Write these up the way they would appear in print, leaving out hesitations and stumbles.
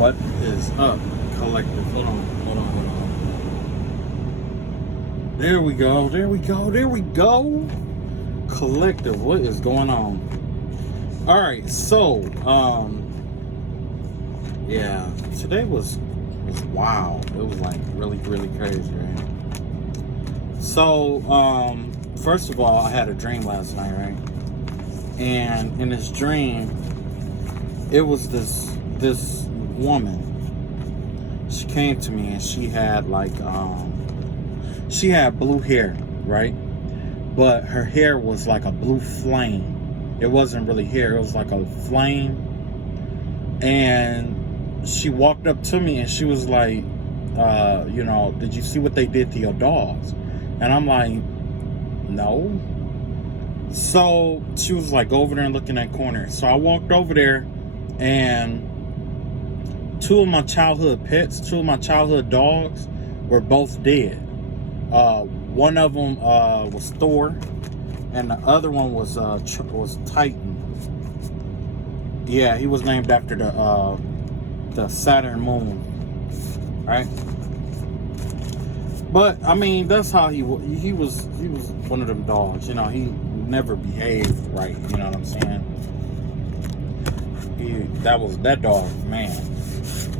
What is up, collective? Hold on. There we go. Collective, what is going on? Alright, so, yeah, today was wild. It was like really crazy, right? So, first of all, I had a dream last night, right? And in this dream, it was this woman. She came to me and she had like she had blue hair, right? But her hair was like a blue flame. It wasn't really hair, it was like a flame. And she walked up to me and she was like, did you see what they did to your dogs? And I'm like, no. So she was like, go over there and look in that corner. So I walked over there, and two of my childhood dogs were both dead. One of them was Thor, and the other one was Titan. Yeah, he was named after the Saturn moon, right? But I mean, that's how he was one of them dogs. You know, he never behaved right. You know what I'm saying? That dog, man,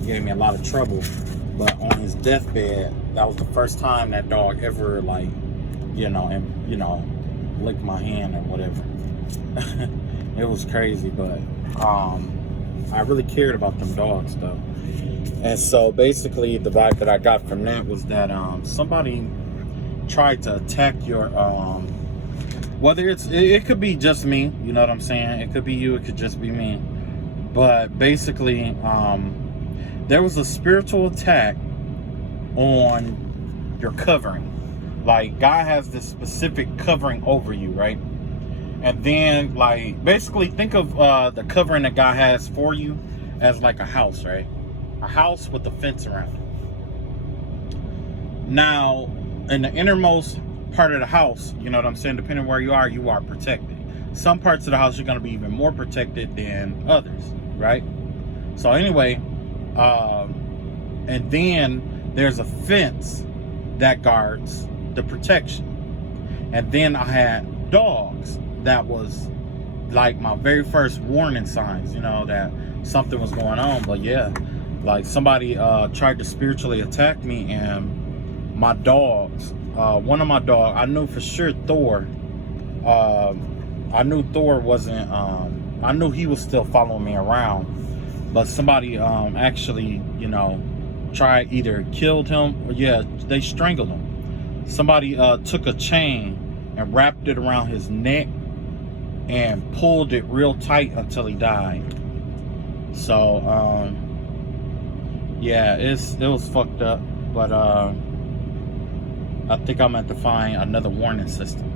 gave me a lot of trouble. But on his deathbed, that was the first time that dog ever licked my hand or whatever. It was crazy, but I really cared about them dogs though. And so basically the vibe that I got from that was that somebody tried to attack your whether it could be just me, you know what I'm saying? It could be you, it could just be me. But basically, there was a spiritual attack on your covering. Like, God has this specific covering over you, right? And then, like, basically think of the covering that God has for you as like a house, right? A house with a fence around it. Now, in the innermost part of the house, you know what I'm saying, depending where you are protected. Some parts of the house you're going to be even more protected than others, right? So anyway, and then there's a fence that guards the protection. And then I had dogs. That was like my very first warning signs, you know, that something was going on. But yeah, like somebody tried to spiritually attack me, and my dogs, one of my dogs, I knew for sure Thor, I knew Thor wasn't, I knew he was still following me around, but somebody actually, tried, either killed him, or yeah, they strangled him. Somebody took a chain and wrapped it around his neck and pulled it real tight until he died. So, yeah, it was fucked up, but I think I'm going to have to find another warning system.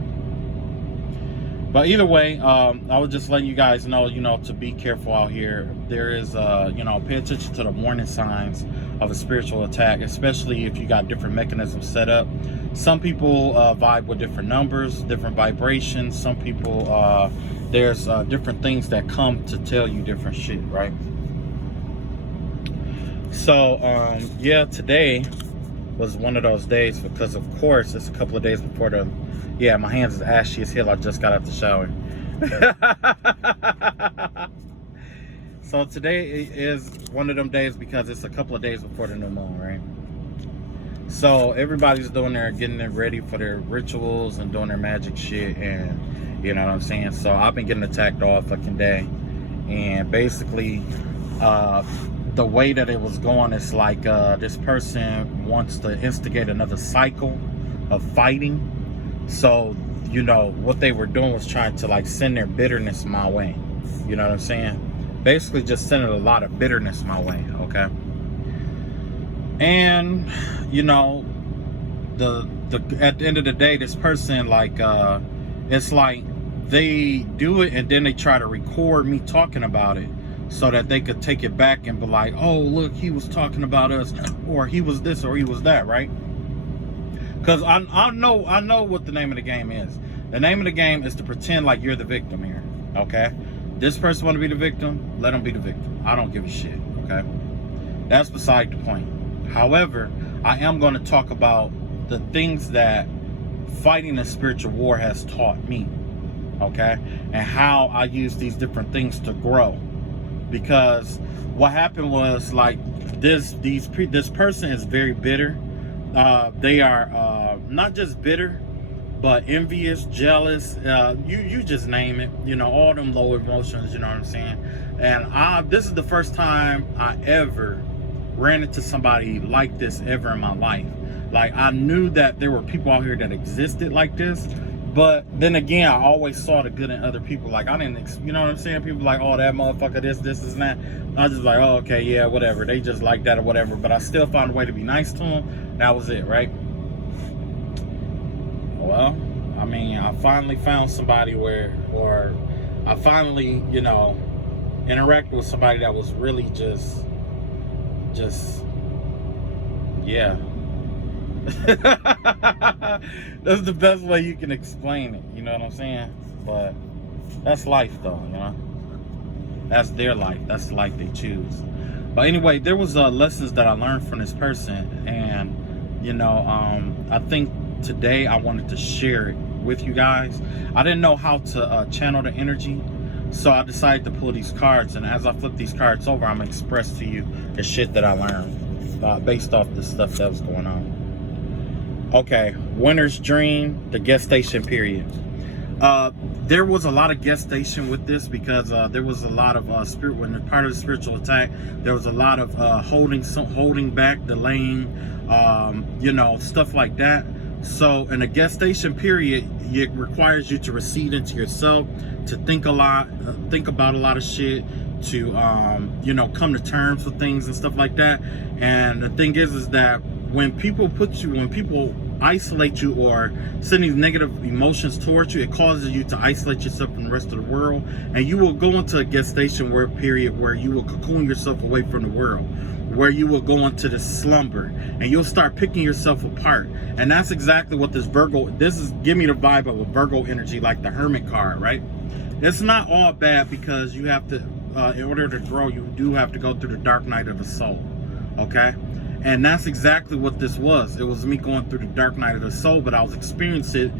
But either way, I was just letting you guys know, to be careful out here. There is, pay attention to the warning signs of a spiritual attack, especially if you got different mechanisms set up. Some people vibe with different numbers, different vibrations. Some people, there's different things that come to tell you different shit, right? So, yeah, today was one of those days because, of course, it's a couple of days before yeah, my hands is ashy as hell. I just got out the shower. So today is one of them days because it's a couple of days before the new moon, right? So everybody's getting it ready for their rituals and doing their magic shit, and you know what I'm saying? So I've been getting attacked all fucking day. And basically, the way that it was going is like this person wants to instigate another cycle of fighting. So, what they were doing was trying to like send their bitterness my way. You know what I'm saying? Basically just sending a lot of bitterness my way, okay? And, at the end of the day, this person, like, it's like they do it and then they try to record me talking about it so that they could take it back and be like, oh, look, he was talking about us, or he was this, or he was that, right? Because I know what the name of the game is. The name of the game is to pretend like you're the victim here, okay? This person want to be the victim, let them be the victim. I don't give a shit, okay? That's beside the point. However, I am going to talk about the things that fighting a spiritual war has taught me, okay, and how I use these different things to grow. Because what happened was, like, this person is very bitter. They are not just bitter, but envious, jealous, you just name it, you know, all them low emotions, you know what I'm saying? And this is the first time I ever ran into somebody like this ever in my life. Like, I knew that there were people out here that existed like this, but then again, I always saw the good in other people. Like, I didn't, you know what I'm saying? People like, oh, that motherfucker, this, and that. I was just like, oh, okay, yeah, whatever. They just like that or whatever. But I still found a way to be nice to them. That was it, right? Well, I mean, I finally found somebody or I finally, you know, interacted with somebody that was really just, yeah. That's the best way you can explain it, you know what I'm saying? But that's life, though, you know? That's their life. That's the life they choose. But anyway, there was lessons that I learned from this person, and, you know, I think today I wanted to share it with you guys. I didn't know how to channel the energy, so I decided to pull these cards, and as I flip these cards over, I'm gonna express to you the shit that I learned based off the stuff that was going on. Okay, winter's dream, the gestation period. There was a lot of gestation with this because there was a lot of spirit, when part of the spiritual attack, there was a lot of holding back, delaying, you know, stuff like that. So in a gestation period, it requires you to recede into yourself, to think a lot, think about a lot of shit, to you know, come to terms with things and stuff like that. And the thing is that when people isolate you or send these negative emotions towards you, it causes you to isolate yourself from the rest of the world, and you will go into a gestation period where you will cocoon yourself away from the world, where you will go into the slumber, and you'll start picking yourself apart. And that's exactly what this is give me the vibe of a Virgo energy, like the Hermit card, right? It's not all bad, because you have to, in order to grow, you do have to go through the dark night of the soul, okay? And that's exactly what this was. It was me going through the dark night of the soul, but I was experiencing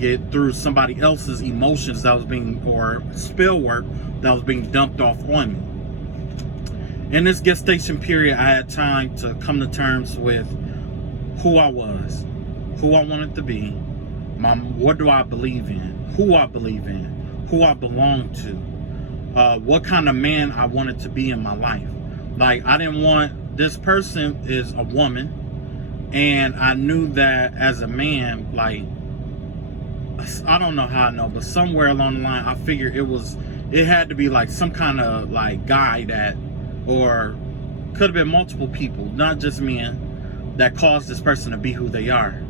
it through somebody else's emotions that was being, or spell work that was being dumped off on me. In this gestation period, I had time to come to terms with who I was, who I wanted to be, what do I believe in, who I believe in, who I belong to, what kind of man I wanted to be in my life. Like, I didn't want, this person is a woman, and I knew that as a man, like, I don't know how I know, but somewhere along the line, I figured it had to be like some kind of like guy that, or could have been multiple people, not just men, that caused this person to be who they are.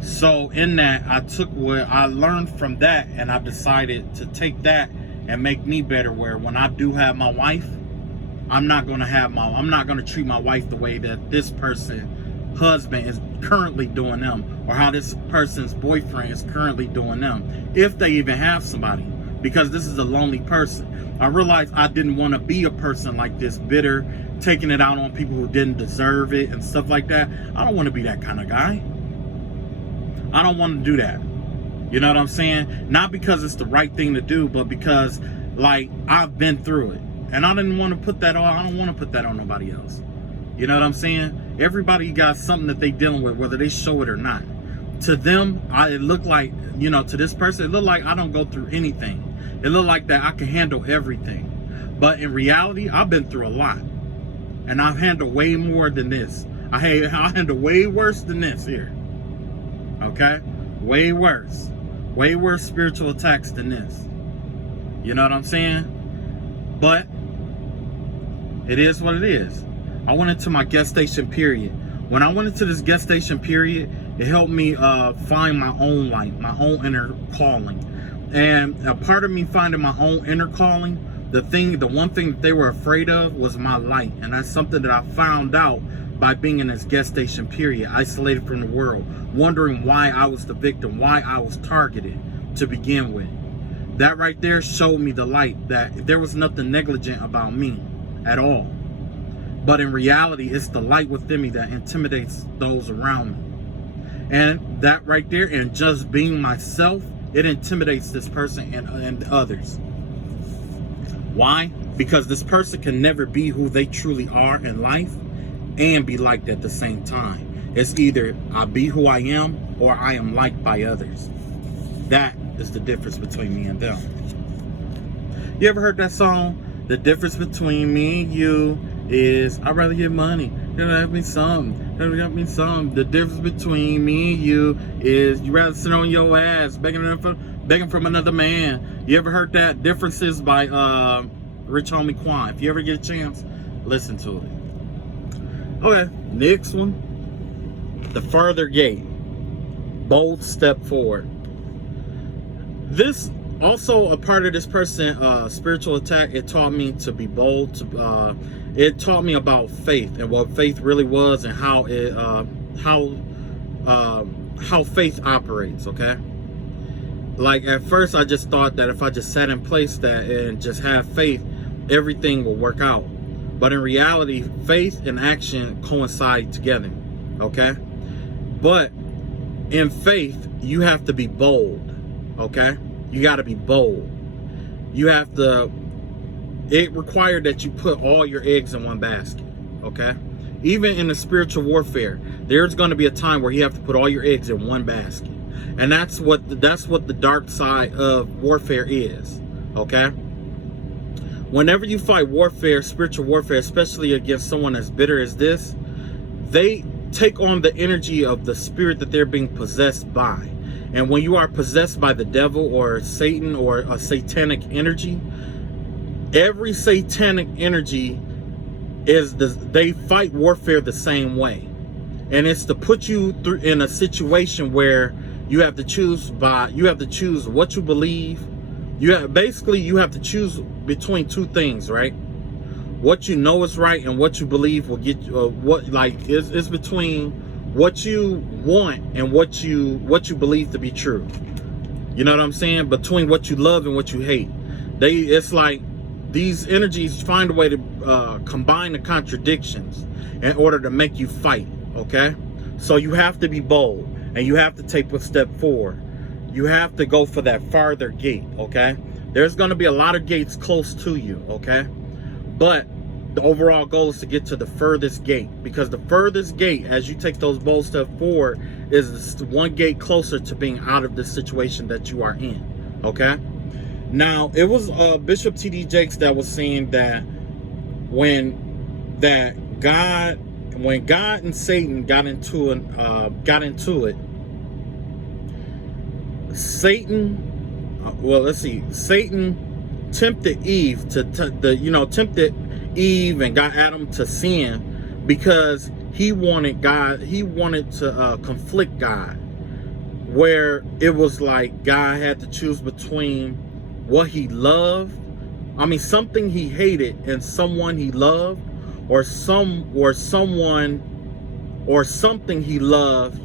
So in that, I took what I learned from that, and I decided to take that and make me better, where when I do have my wife, I'm not going to treat my wife the way that this husband is currently doing them, or how this person's boyfriend is currently doing them, if they even have somebody, because this is a lonely person. I realized I didn't want to be a person like this, bitter, taking it out on people who didn't deserve it and stuff like that. I don't want to be that kind of guy. I don't want to do that. You know what I'm saying? Not because it's the right thing to do, but because, like, I've been through it. And I didn't want to put that on. I don't want to put that on nobody else. You know what I'm saying? Everybody got something that they dealing with, whether they show it or not. To them, it looked like, you know, to this person, it looked like I don't go through anything. It looked like that I can handle everything. But in reality, I've been through a lot. And I've handled way more than this. I handled way worse than this here. Okay? Way worse. Way worse spiritual attacks than this. You know what I'm saying? But it is what it is. I went into my gestation period. When I went into this gestation period, it helped me find my own light, my own inner calling. And a part of me finding my own inner calling, the one thing that they were afraid of was my light. And that's something that I found out by being in this gestation period, isolated from the world, wondering why I was the victim, why I was targeted to begin with. That right there showed me the light, that there was nothing negligent about me at all. But in reality, it's the light within me that intimidates those around me. And that right there, and just being myself, it intimidates this person and others. Why? Because this person can never be who they truly are in life and be liked at the same time. It's either I be who I am or I am liked by others. That is the difference between me and them. You ever heard that song? The difference between me and you is I'd rather get money. Have me some. Have me some. The difference between me and you is you rather sit on your ass begging from another man. You ever heard that? Differences by Rich Homie Quan. If you ever get a chance, listen to it. Okay, next one. The further gate. Bold step forward. This also a part of this person spiritual attack. It taught me to be bold. It taught me about faith and what faith really was and how it how faith operates. Okay, like at first I just thought that if I just sat in place that and just have faith, everything will work out. But in reality, faith and action coincide together. Okay, but in faith you have to be bold. Okay, you got to be bold. You have to. It required that you put all your eggs in one basket. Okay, even in the spiritual warfare, there's going to be a time where you have to put all your eggs in one basket, and that's what the dark side of warfare is. Okay, whenever you fight warfare, spiritual warfare, especially against someone as bitter as this, they take on the energy of the spirit that they're being possessed by. And when you are possessed by the devil or Satan or a satanic energy, every satanic energy they fight warfare the same way. And it's to put you through in a situation where you have to choose what you believe. You have to choose between two things, right? What you know is right and what you believe will get you it's between what you want and what you believe to be true. You know what I'm saying? Between what you love and what you hate. It's like these energies find a way to combine the contradictions in order to make you fight. Okay, so you have to be bold and you have to take a step forward. You have to go for that farther gate. Okay, there's going to be a lot of gates close to you. Okay, but the overall goal is to get to the furthest gate, because the furthest gate, as you take those bold steps forward, is one gate closer to being out of the situation that you are in. Okay, now it was Bishop T.D. Jakes that was saying that when God and Satan got into it, Satan tempted Eve tempted Eve and got Adam to sin because he wanted to conflict God, where it was like God had to choose between what he loved, something he hated, and someone he loved, or something he loved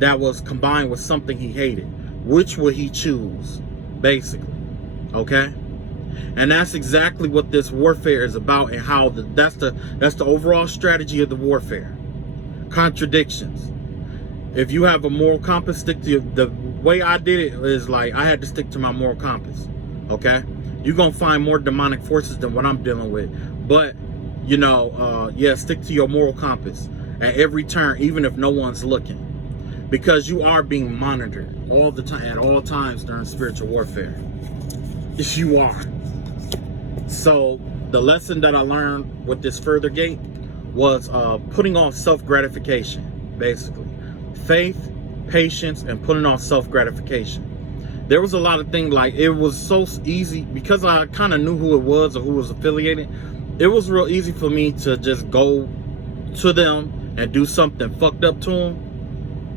that was combined with something he hated. Which would he choose, basically? Okay, and that's exactly what this warfare is about, and how that's the overall strategy of the warfare. Contradictions. If you have a moral compass, stick to the way I did it is like I had to stick to my moral compass. Okay, you're gonna find more demonic forces than what I'm dealing with, but stick to your moral compass at every turn, even if no one's looking, because you are being monitored all the time, at all times during spiritual warfare. Yes, you are. So the lesson that I learned with this further gate was putting on self-gratification, basically. Faith, patience, and putting on self-gratification. There was a lot of things, like it was so easy because I kind of knew who it was or who was affiliated. It was real easy for me to just go to them and do something fucked up to them,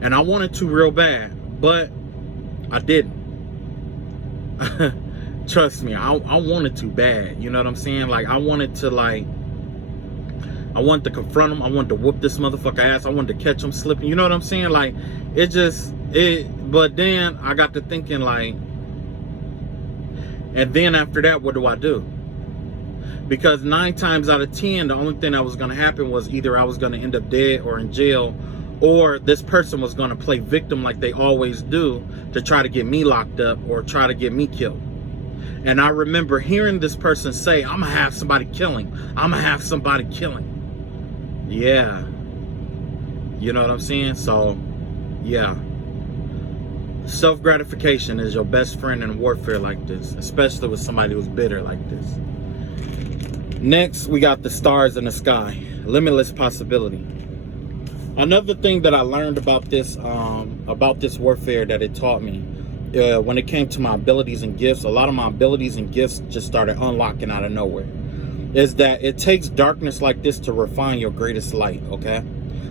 and I wanted to real bad, but I didn't. Trust me, I wanted to bad. You know what I'm saying? Like I wanted to confront him. I wanted to whoop this motherfucker ass. I wanted to catch him slipping. You know what I'm saying? Like but then I got to thinking, like, and then after that, what do? Because 9 times out of 10, the only thing that was going to happen was either I was going to end up dead or in jail, or this person was going to play victim like they always do to try to get me locked up or try to get me killed. And I remember hearing this person say, I'm going to have somebody killing. I'm going to have somebody killing. Yeah. You know what I'm saying? So, yeah. Self-gratification is your best friend in warfare like this, especially with somebody who's bitter like this. Next, we got the stars in the sky. Limitless possibility. Another thing that I learned about this warfare that it taught me, when it came to my abilities and gifts, a lot of my abilities and gifts just started unlocking out of nowhere, is that it takes darkness like this to refine your greatest light, okay?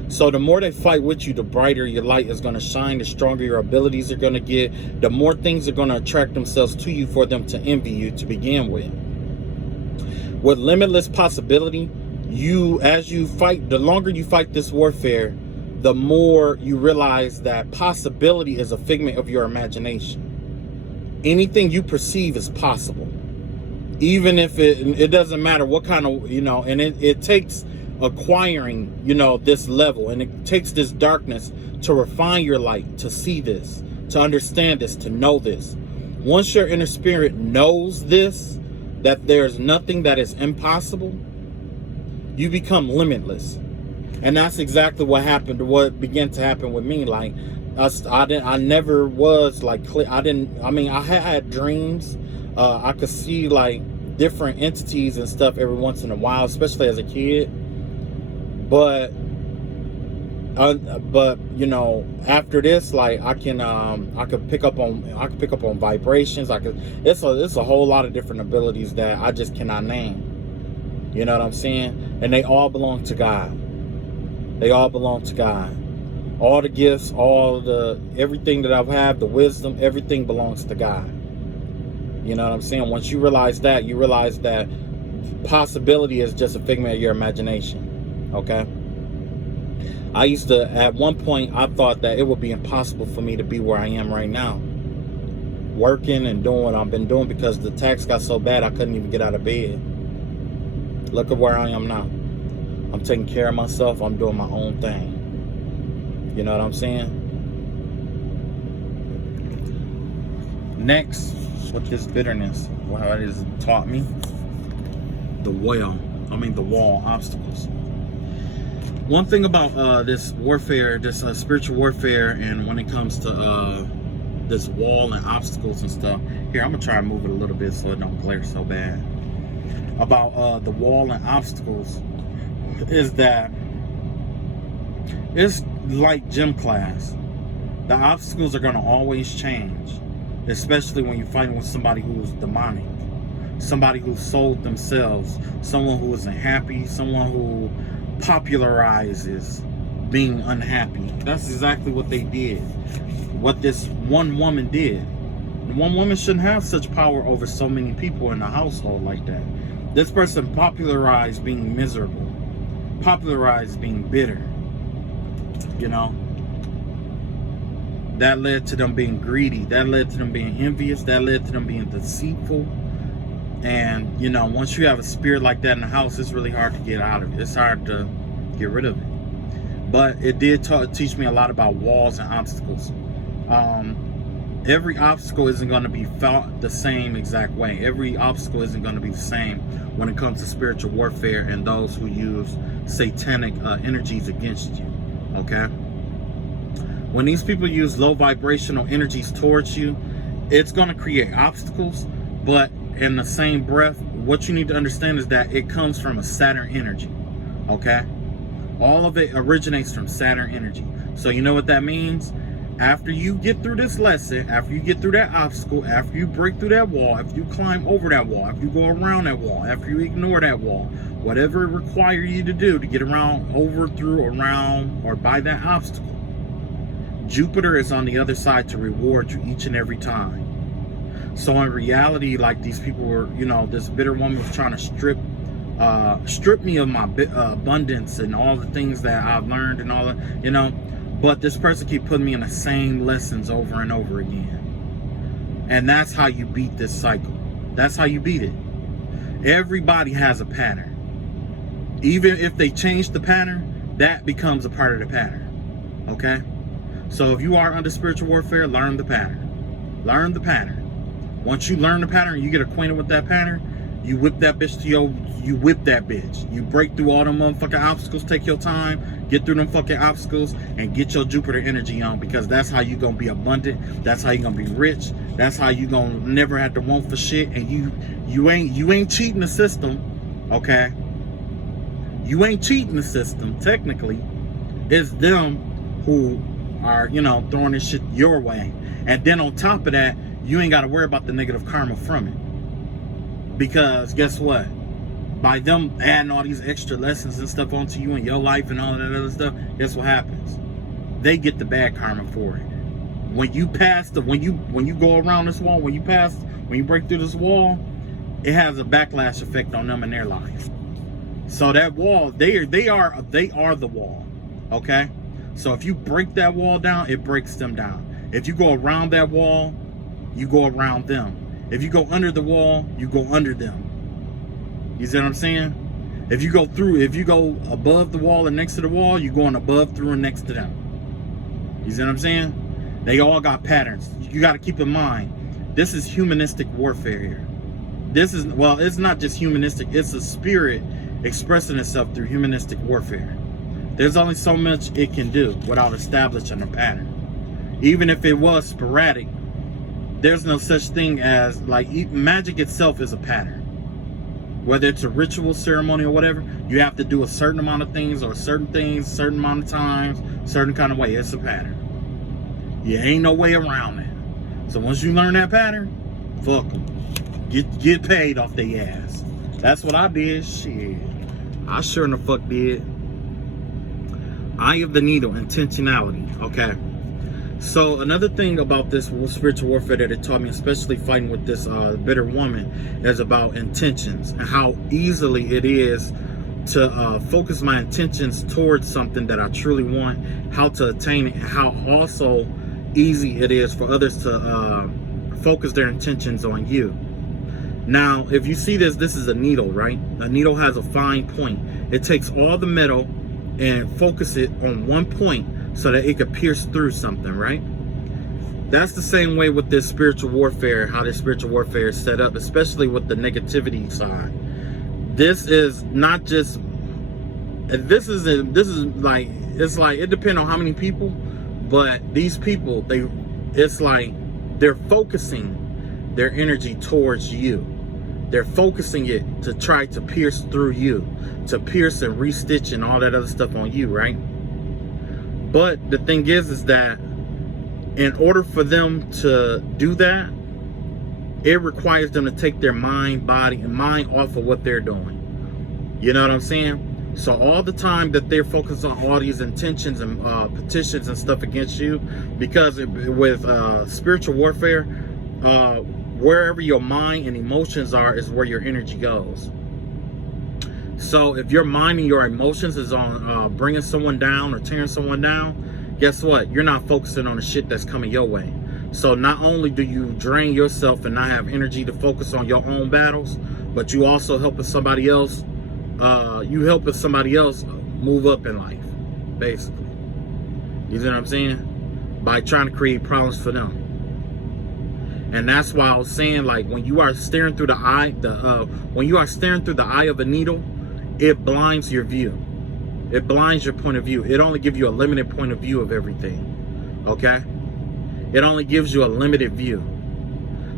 So the more they fight with you, the brighter your light is going to shine, the stronger your abilities are going to get, the more things are going to attract themselves to you for them to envy you to begin with. With limitless possibility, as you fight, the longer you fight this warfare, the more you realize that possibility is a figment of your imagination. Anything you perceive is possible. Even if it doesn't matter what kind of, and it takes acquiring, this level, and it takes this darkness to refine your light, to see this, to understand this, to know this. Once your inner spirit knows this, that there's nothing that is impossible, you become limitless. And that's exactly what began to happen with me. Like, I never was like clear. I had dreams. I could see like different entities and stuff every once in a while, especially as a kid. But after this, like I could pick up on vibrations. It's a whole lot of different abilities that I just cannot name. You know what I'm saying? And they all belong to God. They all belong to God. All the gifts, everything that I've had, the wisdom, everything belongs to God. You know what I'm saying? Once you realize that, you realize that possibility is just a figment of your imagination. Okay? At one point, I thought that it would be impossible for me to be where I am right now. Working and doing what I've been doing, because the tax got so bad I couldn't even get out of bed. Look at where I am now. I'm taking care of myself. I'm doing my own thing. You know what I'm saying? Next, with this bitterness, what it has taught me, the wall obstacles. One thing about this warfare, this spiritual warfare, and when it comes to this wall and obstacles and stuff, here, I'm gonna try and move it a little bit so it don't glare so bad. About the wall and obstacles is that it's like gym class. The obstacles are gonna always change, especially when you're fighting with somebody who's demonic, somebody who sold themselves, someone who isn't happy, someone who popularizes being unhappy. That's exactly what they did. What this one woman did. One woman shouldn't have such power over so many people in a household like that. This person popularized being miserable, popularized being bitter. That led to them being greedy. That led to them being envious. That led to them being deceitful. And, once you have a spirit like that in the house, it's really hard to get out of it. It's hard to get rid of it. But it did teach me a lot about walls and obstacles. Every obstacle isn't going to be fought the same exact way. Every obstacle isn't going to be the same when it comes to spiritual warfare and those who use satanic energies against you. Okay? When these people use low vibrational energies towards you, it's going to create obstacles, but in the same breath, what you need to understand is that it comes from a Saturn energy. Okay? All of it originates from Saturn energy. So you know what that means? After you get through this lesson, after you get through that obstacle, after you break through that wall, after you climb over that wall, after you go around that wall, after you ignore that wall, whatever it requires you to do to get around, over, through, around, or by that obstacle, Jupiter is on the other side to reward you each and every time. So in reality, like these people were, this bitter woman was trying to strip me of my abundance and all the things that I've learned and all that, but this person keep putting me in the same lessons over and over again. And that's how you beat this cycle. That's how you beat it. Everybody has a pattern. Even if they change the pattern, that becomes a part of the pattern. Okay? So if you are under spiritual warfare, learn the pattern. Learn the pattern. Once you learn the pattern, you get acquainted with that pattern, you whip that bitch to you whip that bitch. You break through all them motherfucking obstacles, take your time, get through them fucking obstacles, and get your Jupiter energy on, because that's how you gonna be abundant, that's how you gonna be rich, that's how you gonna never have to want for shit, and you ain't cheating the system, okay? You ain't cheating the system, technically. It's them who are, you know, throwing this shit your way. And then on top of that, you ain't gotta worry about the negative karma from it. Because guess what? By them adding all these extra lessons and stuff onto you in your life and all that other stuff, guess what happens? They get the bad karma for it. When you pass when you go around this wall, when you break through this wall, it has a backlash effect on them in their life. So that wall, they are the wall. Okay? So if you break that wall down, it breaks them down. If you go around that wall, you go around them. If you go under the wall, you go under them. You see what I'm saying? If you go above the wall and next to the wall, you're going above, through, and next to them. You see what I'm saying? They all got patterns. You got to keep in mind, this is humanistic warfare here. It's not just humanistic, it's a spirit expressing itself through humanistic warfare. There's only so much it can do without establishing a pattern. Even if it was sporadic, there's no such thing as, like, magic itself is a pattern. Whether it's a ritual, ceremony, or whatever, you have to do a certain amount of things, or certain amount of times, certain kind of way. It's a pattern. You ain't no way around that. So once you learn that pattern, fuck them. Get paid off their ass. That's what I did. Shit. I sure in the fuck did. Eye of the needle, intentionality. Okay. So another thing about this spiritual warfare that it taught me, especially fighting with this bitter woman, is about intentions and how easily it is to focus my intentions towards something that I truly want, how to attain it, and how also easy it is for others to focus their intentions on you. Now, if you see this is a needle, right? A needle has a fine point. It takes all the metal and focus it on one point so that it could pierce through something, right? That's the same way with this spiritual warfare, how this spiritual warfare is set up, especially with the negativity side. This is not just, it's like, it depends on how many people, but these people, it's like they're focusing their energy towards you. They're focusing it to try to pierce through you, to pierce and restitch and all that other stuff on you, right? But the thing is that in order for them to do that, it requires them to take their mind, body, and mind off of what they're doing. You know what I'm saying? So all the time that they're focused on all these intentions and petitions and stuff against you, because with spiritual warfare, wherever your mind and emotions are is where your energy goes. So if your mind and your emotions is on bringing someone down or tearing someone down, guess what? You're not focusing on the shit that's coming your way. So not only do you drain yourself and not have energy to focus on your own battles, but you also helping somebody else. Move up in life, basically. You see what I'm saying? By trying to create problems for them. And that's why I was saying, like, when you are staring through the eye, when you are staring through the eye of a needle, it blinds your view. It blinds your point of view. It only gives you a limited point of view of everything. Okay? It only gives you a limited view.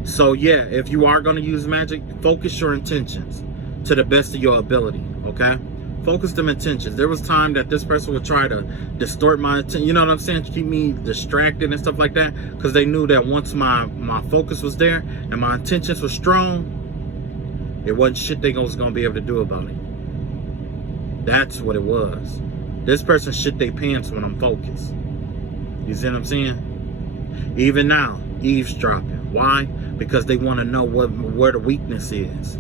So yeah, if you are going to use magic, focus your intentions to the best of your ability. Okay? Focus them intentions. There was time that this person would try to distort my attention, you know what I'm saying, to keep me distracted and stuff like that, because they knew that once my focus was there and my intentions were strong, it wasn't shit they was going to be able to do about it. That's what it was. This person shit their pants when I'm focused. You see what I'm saying? Even now, eavesdropping. Why? Because they want to know where the weakness is.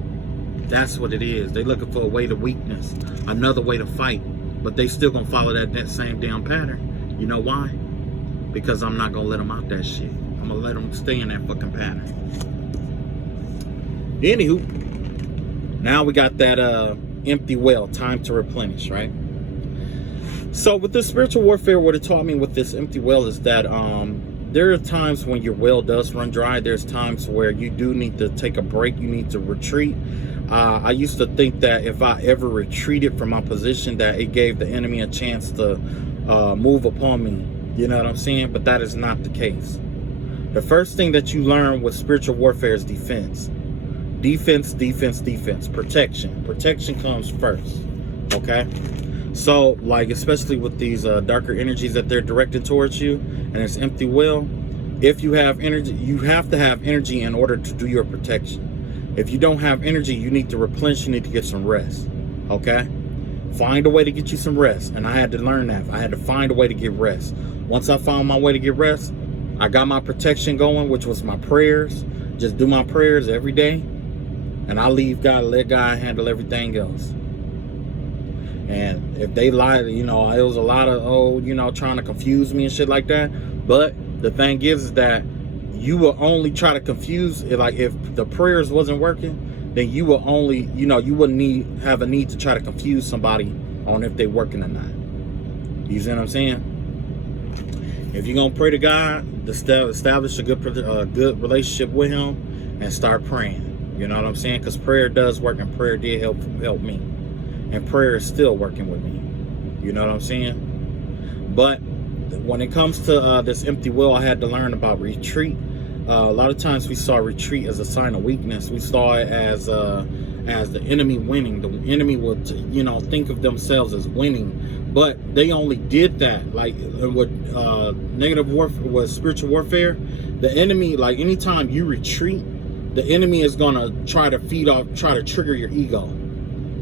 That's what it is. They looking for a way to weakness, another way to fight, but they still gonna follow that same damn pattern. You know why? Because I'm not gonna let them out that shit. I'm gonna let them stay in that fucking pattern. Anywho, Now we got that empty well, time to replenish, right? So with this spiritual warfare, what it taught me with this empty well is that there are times when your well does run dry. There's times where you do need to take a break. You need to retreat. I used to think that if I ever retreated from my position, that it gave the enemy a chance to move upon me. You know what I'm saying? But that is not the case. The first thing that you learn with spiritual warfare is defense. Defense, defense, defense. Protection. Protection comes first. Okay? So, like, especially with these darker energies that they're directed towards you, and it's empty well, if you have energy, you have to have energy in order to do your protection. If you don't have energy, you need to replenish, you need to get some rest. Okay? Find a way to get you some rest. And I had to learn that. I had to find a way to get rest. Once I found my way to get rest, I got my protection going, which was my prayers. Just do my prayers every day. And I leave God, let God handle everything else. And if they lie, you know, it was a lot of, you know, trying to confuse me and shit like that. But the thing is that you will only try to confuse, like, if the prayers wasn't working, then you will only, you know, you wouldn't have a need to try to confuse somebody on if they're working or not. You see what I'm saying? If you're going to pray to God, establish a good relationship with him and start praying. You know what I'm saying? Because prayer does work, and prayer did help me. And prayer is still working with me. You know what I'm saying? But when it comes to this empty well, I had to learn about retreat. A lot of times we saw retreat as a sign of weakness. We saw it as the enemy winning. The enemy would, you know, think of themselves as winning. But they only did that, like, with negative warfare, with spiritual warfare. The enemy, like, anytime you retreat, the enemy is gonna try to try to trigger your ego.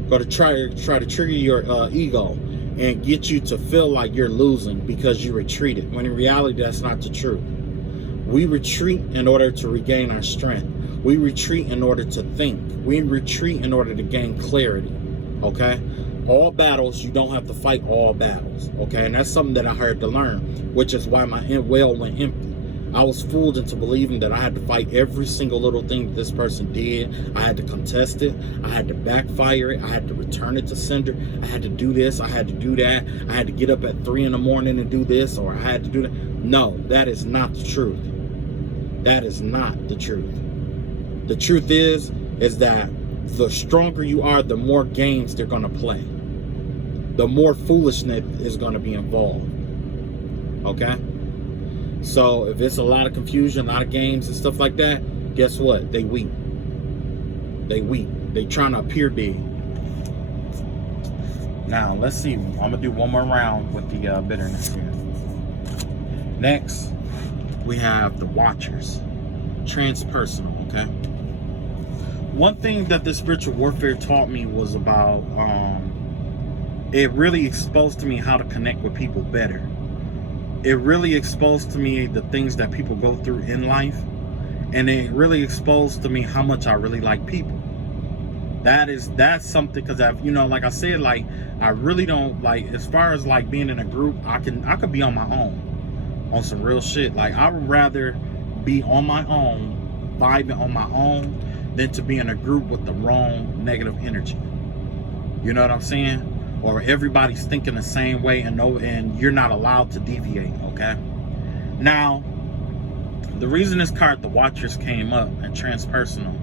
Going to try to trigger your ego and get you to feel like you're losing because you retreated, when in reality that's not the truth. We retreat in order to regain our strength. We retreat in order to think. We retreat in order to gain clarity. Okay? All battles, you don't have to fight all battles. Okay? And that's something that I had to learn, which is why my well went empty. I was fooled into believing that I had to fight every single little thing that this person did. I had to contest it. I had to backfire it. I had to return it to sender. I had to do this. I had to do that. I had to get up at 3 in the morning and do this, or I had to do that. No, that is not the truth. That is not the truth. The truth is that the stronger you are, the more games they're going to play. The more foolishness is going to be involved. Okay? So if it's a lot of confusion, a lot of games and stuff like that, guess what? They weak. They weak. They trying to appear big. Now, let's see. I'm going to do one more round with the bitterness here. Next, we have the Watchers. Transpersonal, okay? One thing that the spiritual warfare taught me was about, it really exposed to me how to connect with people better. It really exposed to me the things that people go through in life, and it really exposed to me how much I really like people. That's something, because I've, you know, like I said, like, I really don't, like, as far as like being in a group, I could be on my own on some real shit. Like, I would rather be on my own, vibing on my own, than to be in a group with the wrong negative energy. You know what I'm saying? Or everybody's thinking the same way, and you're not allowed to deviate, okay? Now, the reason this card, the Watchers, came up and transpersonal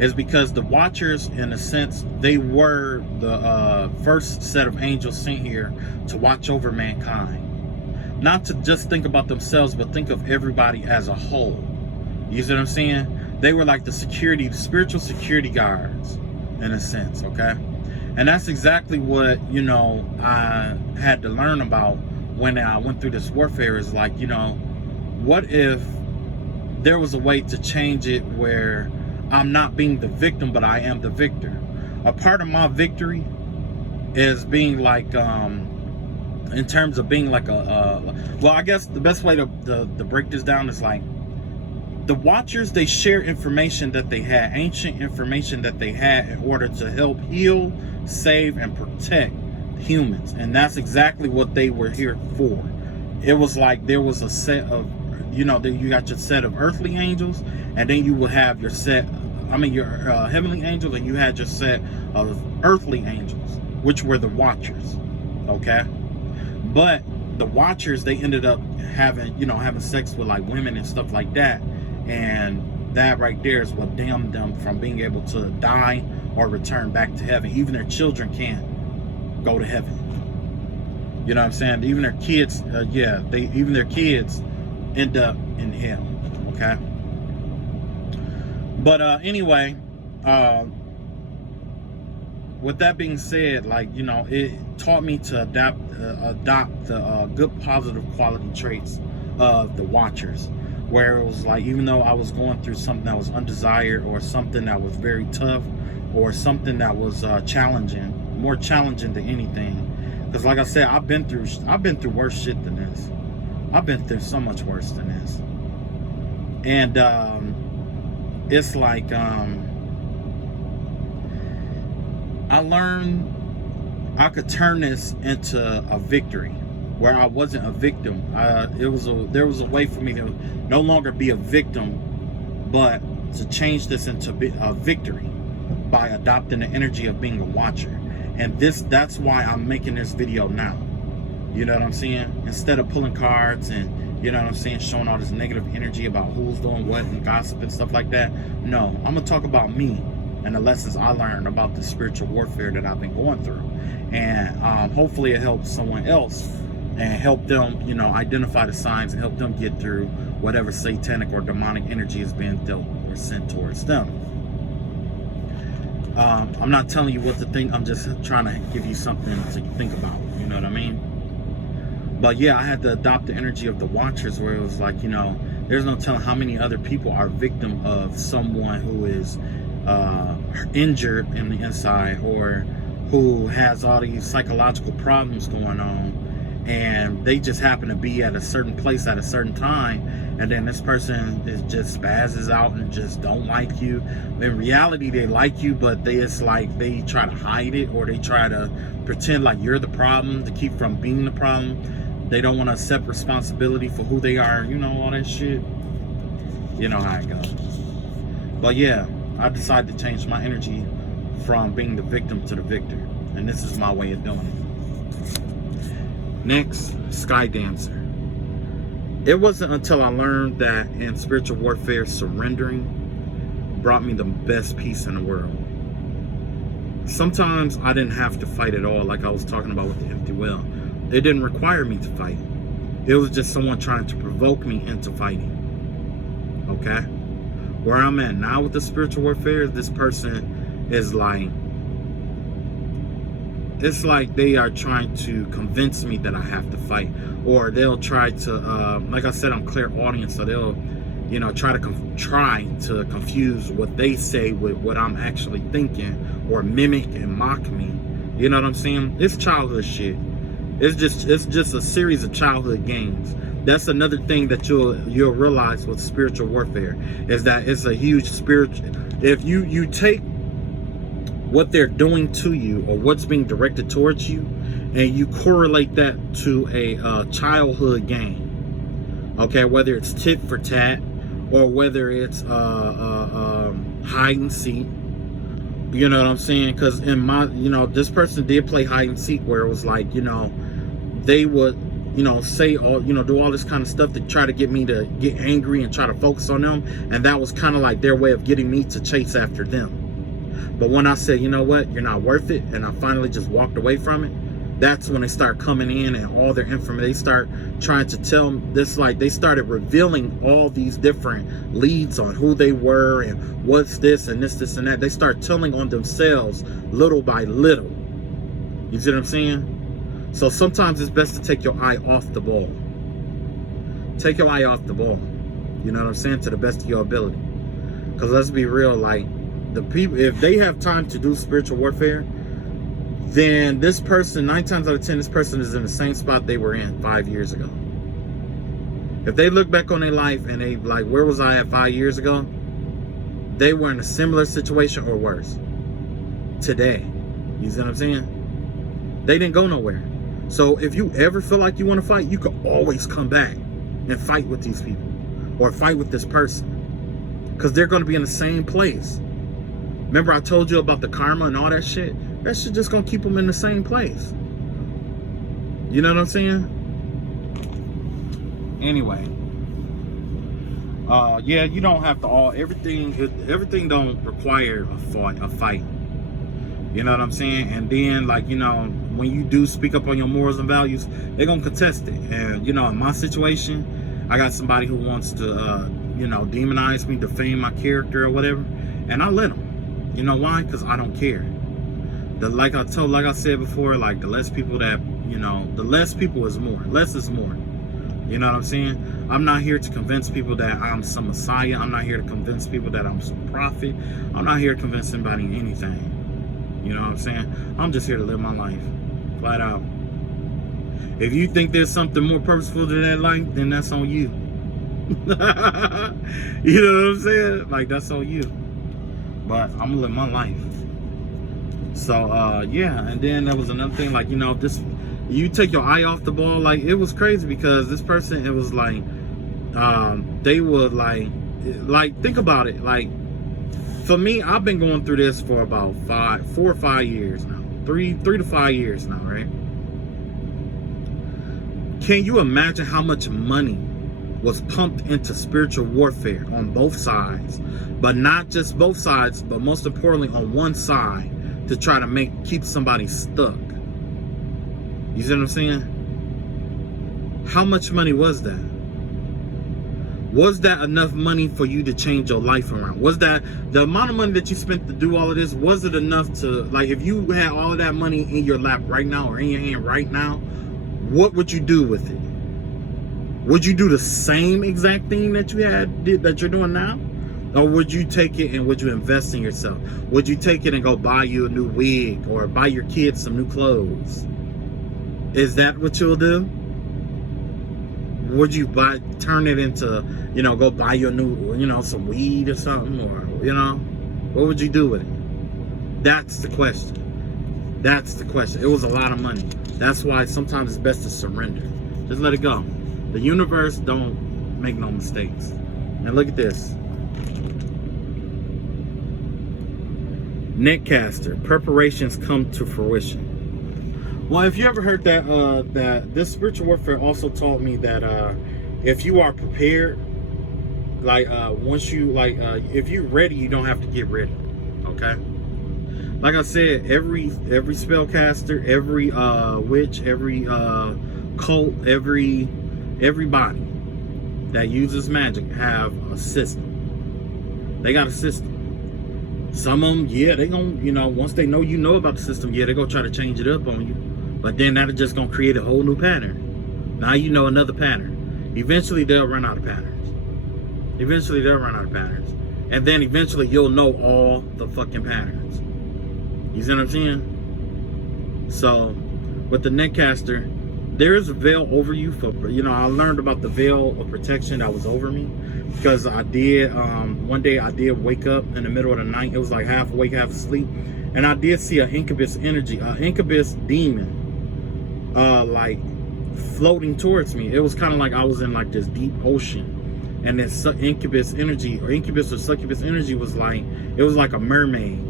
is because the Watchers, in a sense, they were the first set of angels sent here to watch over mankind. Not to just think about themselves, but think of everybody as a whole. You see what I'm saying? They were like the spiritual security guards, in a sense, okay? And that's exactly what, you know, I had to learn about when I went through this warfare, is like, you know, what if there was a way to change it where I'm not being the victim, but I am the victor? A part of my victory is being like, in terms of being like well, I guess the best way to break this down is like, the Watchers, they share information that they had, ancient information that they had, in order to help heal, save, and protect humans. And that's exactly what they were here for. It was like there was a set of, you know, you got your set of earthly angels, and then you will have your set your heavenly angels, and you had your set of earthly angels, which were the watchers. Okay, but the watchers, they ended up having sex with like women and stuff like that, and that right there is what damned them from being able to die or return back to heaven. Even their children can't go to heaven. You know what I'm saying? Even their kids, even their kids end up in hell. Okay. But anyway, with that being said, like, it taught me to adopt the good positive quality traits of the watchers, where it was like, even though I was going through something that was undesired, or something that was very tough, or something that was challenging, more challenging than anything, because like I said, I've been through worse shit than this. I've been through so much worse than this. And it's like, I learned I could turn this into a victory, where I wasn't a victim. There was a way for me to no longer be a victim, but to change this into a victory by adopting the energy of being a watcher. And that's why I'm making this video now. You know what I'm saying? Instead of pulling cards and, you know what I'm saying, showing all this negative energy about who's doing what and gossip and stuff like that. No, I'm gonna talk about me and the lessons I learned about the spiritual warfare that I've been going through. And hopefully it helps someone else and help them, identify the signs and help them get through whatever satanic or demonic energy is being dealt or sent towards them. I'm not telling you what to think. I'm just trying to give you something to think about. You know what I mean? But yeah, I had to adopt the energy of the watchers, where it was like, there's no telling how many other people are victim of someone who is injured in the inside, or who has all these psychological problems going on, and they just happen to be at a certain place at a certain time, and then this person is just spazzes out and just don't like you. In reality, they like you, but it's like they try to hide it, or they try to pretend like you're the problem to keep from being the problem. They don't want to accept responsibility for who they are, all that shit. You know how it goes. But yeah, I decided to change my energy from being the victim to the victor, and this is my way of doing it. Next, Skydancer. It wasn't until I learned that in spiritual warfare, surrendering brought me the best peace in the world. Sometimes I didn't have to fight at all, like I was talking about with the empty well. It didn't require me to fight. It was just someone trying to provoke me into fighting. Okay? Where I'm at now with the spiritual warfare, this person is like, it's like they are trying to convince me that I have to fight, or they'll try to, like I said, I'm clairaudient, so they'll, try to confuse what they say with what I'm actually thinking, or mimic and mock me. You know what I'm saying? It's childhood shit. It's just a series of childhood games. That's another thing that you'll realize with spiritual warfare, is that it's a huge spiritual. If you take what they're doing to you, or what's being directed towards you, and you correlate that to a childhood game, okay, whether it's tit for tat, or whether it's hide and seek. You know what I'm saying? Because in my, this person did play hide and seek, where it was like, they would, say all, do all this kind of stuff to try to get me to get angry and try to focus on them. And that was kind of like their way of getting me to chase after them. But when I said, you know what, you're not worth it, and I finally just walked away from it, that's when they start coming in and all their information, they start trying to tell this, like they started revealing all these different leads on who they were and what's this and this and that. They start telling on themselves little by little. You see what I'm saying? So sometimes it's best to take your eye off the ball. Take your eye off the ball. You know what I'm saying? To the best of your ability. Because let's be real, like, the people, if they have time to do spiritual warfare, then this person, 9 times out of 10, this person is in the same spot they were in 5 years ago. If they look back on their life and they like, where was I at 5 years ago? They were in a similar situation or worse today. You see what I'm saying? They didn't go nowhere. So if you ever feel like you want to fight, you can always come back and fight with these people, or fight with this person, because they're going to be in the same place. Remember I told you about the karma and all that shit? That shit just gonna keep them in the same place. You know what I'm saying? Anyway. Yeah, you don't have to everything don't require a fight. You know what I'm saying? And then, like, you know, when you do speak up on your morals and values, they're gonna contest it. And, you know, in my situation, I got somebody who wants to, you know, demonize me, defame my character or whatever, and I let them. You know why? Because I don't care. Like I said before, like, the less people that, you know, the less people is more. Less is more. You know what I'm saying? I'm not here to convince people that I'm some messiah. I'm not here to convince people that I'm some prophet. I'm not here to convince anybody anything. You know what I'm saying? I'm just here to live my life. Flat out. If you think there's something more purposeful to that life, then that's on you. You know what I'm saying? Like, that's on you. But I'm gonna live my life. So, yeah. And then there was another thing, like, you know, you take your eye off the ball. Like, it was crazy because this person, it was like, they would like, think about it. Like, for me, I've been going through this for about 4 or 5 years now. 3 to 5 years now, right? Can you imagine how much money was pumped into spiritual warfare on both sides? But not just both sides, but most importantly on one side, to try to keep somebody stuck. You see what I'm saying? How much money was that? Was that enough money for you to change your life around? Was that the amount of money that you spent to do all of this? Was it enough to, like, if you had all of that money in your lap right now or in your hand right now, what would you do with it? Would you do the same exact thing that that you're doing now? Or would you take it and would you invest in yourself? Would you take it and go buy you a new wig or buy your kids some new clothes? Is that what you'll do? Would you turn it into, you know, go buy your new, you know, some weed or something, or, you know, what would you do with it? That's the question. That's the question. It was a lot of money. That's why sometimes it's best to surrender. Just let it go. The universe don't make no mistakes. And look at this. Netcaster, preparations come to fruition. Well, if you ever heard that that this spiritual warfare also taught me that if you are prepared, like once you if you're ready, you don't have to get ready. Okay. Like I said, every spellcaster, every witch, every cult, everybody that uses magic have a system. They got a system. Some of them, yeah, they gonna, you know, once they know you know about the system, yeah, they gonna try to change it up on you. But then that'll just gonna create a whole new pattern. Now you know another pattern. Eventually they'll run out of patterns. Eventually they'll run out of patterns. And then eventually you'll know all the fucking patterns. You see what I'm saying? So with the Netcaster, there is a veil over you for, you know, I learned about the veil of protection that was over me. Because I did, one day I did wake up in the middle of the night. It was like half awake, half asleep. And I did see an incubus energy, an incubus demon, like floating towards me. It was kind of like I was in like this deep ocean. And this incubus energy, or incubus or succubus energy was like, it was like a mermaid.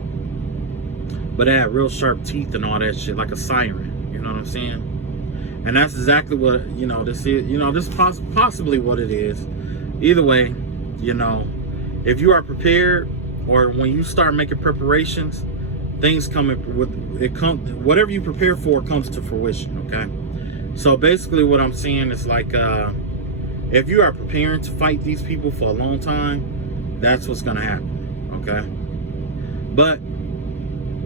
But it had real sharp teeth and all that shit, like a siren. You know what I'm saying? And that's exactly what, you know, this is, you know, this is possibly what it is. Either way, you know, if you are prepared, or when you start making preparations, things come with it. Whatever you prepare for comes to fruition. Okay. So basically, what I'm saying is like, if you are preparing to fight these people for a long time, that's what's gonna happen. Okay. But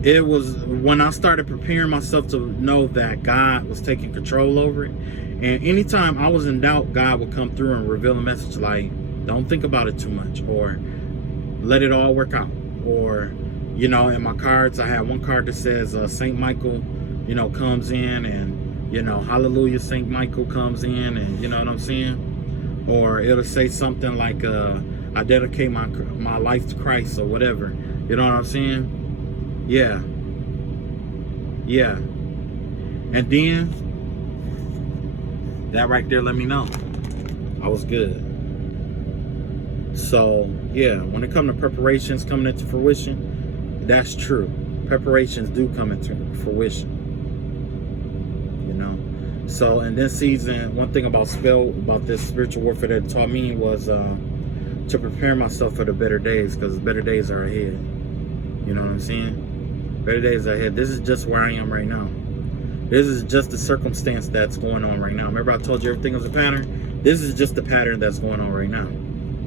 it was when I started preparing myself to know that God was taking control over it. And anytime I was in doubt, God would come through and reveal a message like, don't think about it too much, or let it all work out. Or, you know, in my cards, I had one card that says St. Michael, you know, comes in, and, you know, hallelujah, St. Michael comes in, and you know what I'm saying? Or it'll say something like, I dedicate my life to Christ, or whatever. You know what I'm saying? Yeah. Yeah. And then that right there let me know I was good. So yeah, when it comes to preparations coming into fruition, that's true. Preparations do come into fruition. You know. So in this season, one thing about this spiritual warfare that it taught me was to prepare myself for the better days, because better days are ahead. You know what I'm saying? Better days are ahead. This is just where I am right now. This is just the circumstance that's going on right now. Remember I told you everything was a pattern? This is just the pattern that's going on right now.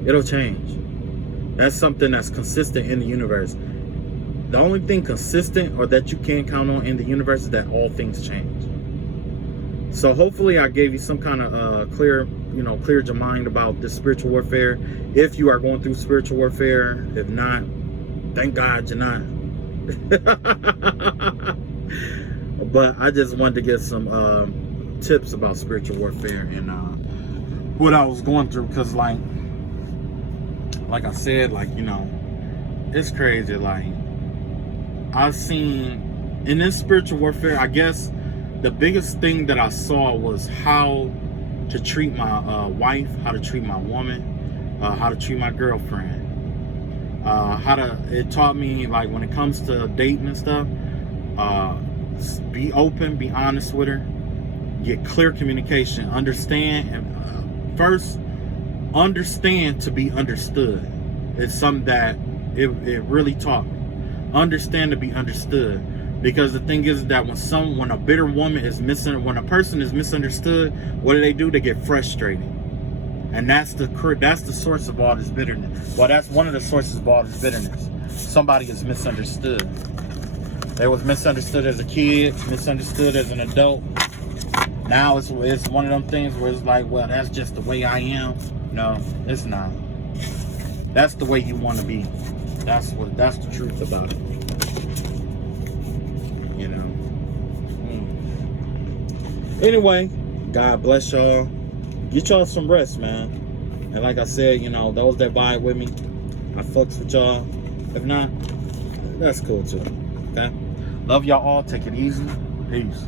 It'll change. That's something that's consistent in the universe. The only thing consistent or that you can count on in the universe is that all things change. So hopefully I gave you some kind of cleared your mind about this spiritual warfare. If you are going through spiritual warfare, if not, thank God you're not. But I just wanted to get some tips about spiritual warfare and what I was going through, because like I said, it's crazy. Like, I've seen in this spiritual warfare, I guess the biggest thing that I saw was how to treat my wife, how to treat my woman, how to treat my girlfriend. It taught me, like, when it comes to dating and stuff, be open, be honest with her, get clear communication, understand, and first, understand to be understood. It's something that it really taught me. Understand to be understood. Because the thing is that when a bitter woman when a person is misunderstood, what do? They get frustrated. And that's the source of all this bitterness. Well, that's one of the sources of all this bitterness. Somebody is misunderstood. They was misunderstood as a kid, misunderstood as an adult. Now it's one of them things where it's like, well, that's just the way I am. No, it's not. That's the way you want to be. That's the truth about it. You know. Anyway, God bless y'all. Get y'all some rest, man. And like I said, those that vibe with me, I fucks with y'all. If not, that's cool too. Okay? Love y'all all. Take it easy. Peace.